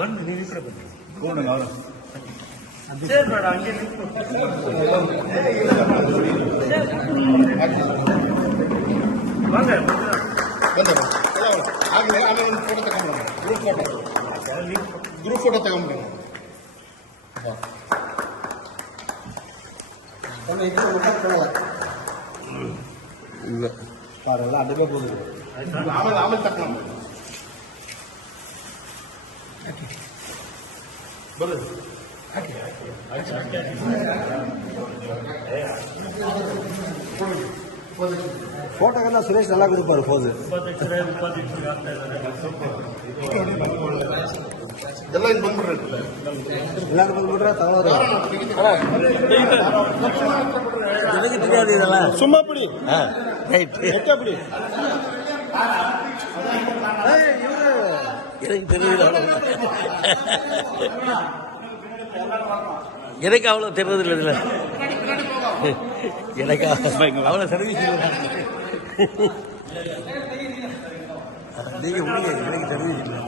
ಬಂದು ನೀವು ಈ ಕಡೆ ಬನ್ನಿ. ಸರ್ ಬೇಡ ಹಂಗೆ ಬಂದೆ ಆಗಲೇ ಆಮೇಲೆ ಒಂದು ಫೋಟೋ ತಗೊಂಡ್ಬರೋಣ. ಗ್ರೂಪ್ ಫೋಟೋ ತಗೊಂಡ್ಬರೋಣ. ಇಲ್ಲ ಕಾರೆಲ್ಲ ಅಡ್ಡಗೆ ಹೋಗಿದ್ರು. ಆಮೇಲೆ ತಗೊಂಡು ಬರ್ರಿ. ಫೋಟೋಗೆಲ್ಲ ಸುರೇಶ್ ಎಲ್ಲ ಕೊಡ್ತಾರೆ ಪೋಸ್ ಎಲ್ಲ ಇಲ್ಲಿ ಬಂದ್ಬಿಡ್ರಿ. ಎಲ್ಲರೂ ಬಂದ್ಬಿಟ್ರೆ ತಗೊಳ್ಳೋರು ಸುಮ್ಮ ಬಿಡಿ. ಬಿಡಿ எனக்கு அவ்வளோ தெரியறது இல்லை. எனக்கு அவ்வளோ சர்வீஸ் இல்லை. நீங்க முடிங்க, எனக்கு சர்வீஸ் இல்லை.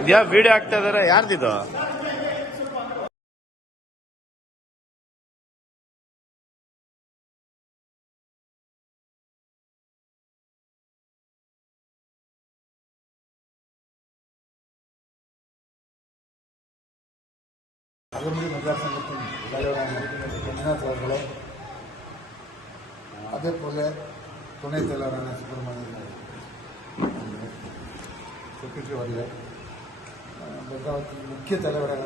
ಇದ್ಯಾ ವಿಡಿಯೋ ಆಗ್ತಾ ಇದಾರೆ ಯಾರ್ದಿದು? ಅದರಲ್ಲಿ ಮಹಿಳಾ ಸಂಘಟನೆ ಮಂಜುನಾಥ್ ಅವರುಗಳು, அதேபோல் துணை தலைவரான சுப்பிரமணியன் செக்ரட்டரி வரல, பத்ராவதி முக்கிய தலைவராக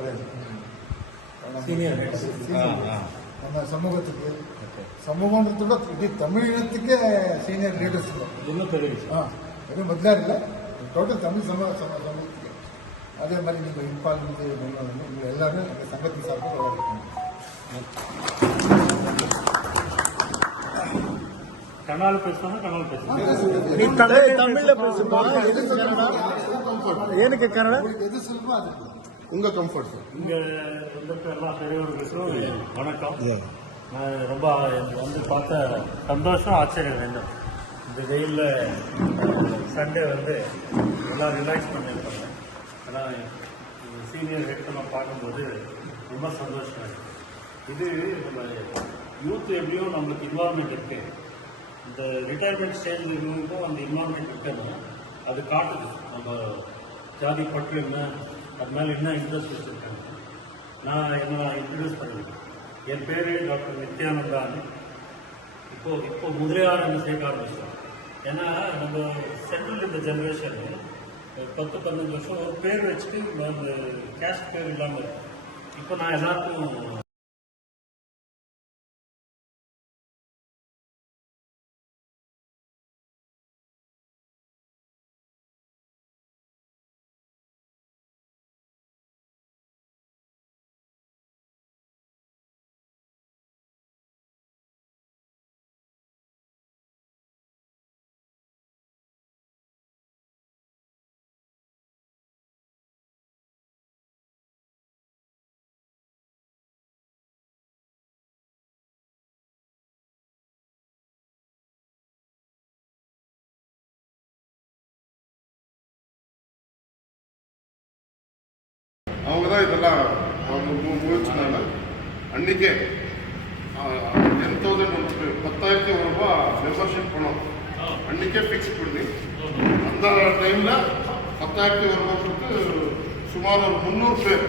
நம்ம சமூகத்துக்கு சமூகத்தோட இಡೀ தமிழினத்துக்கே சீனியர் லீடர்ஸ் எதுவும் பத்ரார் இல்லை, டோட்டல் தமிழ் சமூகத்துக்கு. அதே மாதிரி நீங்கள் இன்பால்மெண்ட் நீங்கள் எல்லாரும் எங்கள் சங்கத்தின் சார்பாக கனால பேசுவாங்க. கனால பேசுவாங்க. தமிழ்ல பேசுமா? ஏனுக்கு கன்னட எது சொல்லுமோ அது உங்க கம்ஃபர்ட். இங்க வந்திருக்க எல்லா பெரியவர்களுக்கும் வணக்கம். நான் ரொம்ப வந்து பார்த்த சந்தோஷம், ஆச்சரியம் வேண்டும். இந்த வெயிலில் சண்டே வந்து எல்லாம் ரிலாக்ஸ் பண்ணியிருக்காங்க. ஆனால் சீனியர் ஹெட்லாம் பார்க்கும்போது ரொம்ப சந்தோஷமாக இருக்குது. இது நம்ம யூத் எப்படியோ நம்மளுக்கு இன்வால்மெண்ட் இருக்குது. இந்த ரிட்டையர்மெண்ட் ஸ்டேஜில் இருக்கிறவங்களுக்கும் அந்த இன்வால்மெண்ட் இருக்குன்னா அது காட்டுது நம்ம ஜாதி பற்று என்ன, அது மேலே என்ன இன்ட்ரெஸ்ட் வச்சுருக்காங்க. நான் இன்ட்ரடியூஸ் பண்ணியிருக்கேன். என் பேர் டாக்டர் நித்யானந்தான்னு. இப்போ முதலியார் என்ன சேர்க்க ஆரம்பிச்சோம். ஏன்னா நம்ம செட்டில் இந்த ஜென்ரேஷன் 10-15 வருஷம் ஒரு பேர் வச்சுட்டு அந்த கேஸ்ட் பேர் இல்லாமல் இருக்கு. இப்போ நான் எல்லாருக்கும் அவங்க தான் இதெல்லாம் அவங்க முயற்சினால அன்றைக்கே 10,000 ரூபா மெம்பர்ஷிப் பணம் அன்றைக்கே ஃபிக்ஸ் பண்ணி அந்த டைமில் 10,000 ரூபா கொடுத்து சுமார் ஒரு 300 பேர்